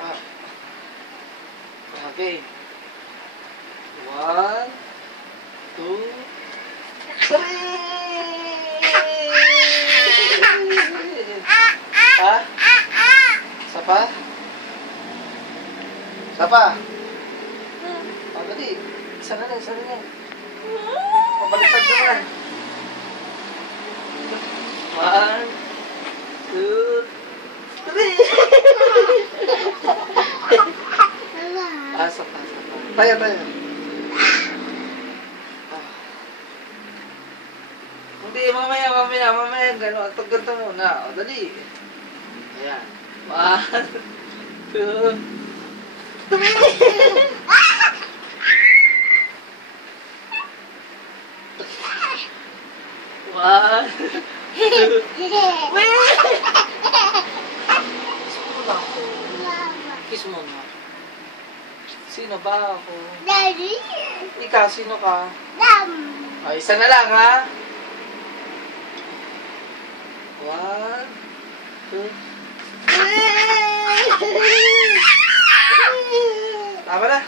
Ah. Okay. 1, 2, 3! Ha? Isa pa? Isa pa? O, dali. Isa na lang, isa na lang. Pabaliktad naman. 1, 2, 3! Isa pa, isa pa. Tayo, tayo. Hindi, mamaya. Gano'n. Ganito muna. O, dali. Ayan. 1, 2, 3! 1, 2, kiss mo na. Sino ba ako? Daddy. Ikaw, sino ka? Dam. O, isa na lang, ha? 1, 2, 3! Tama na.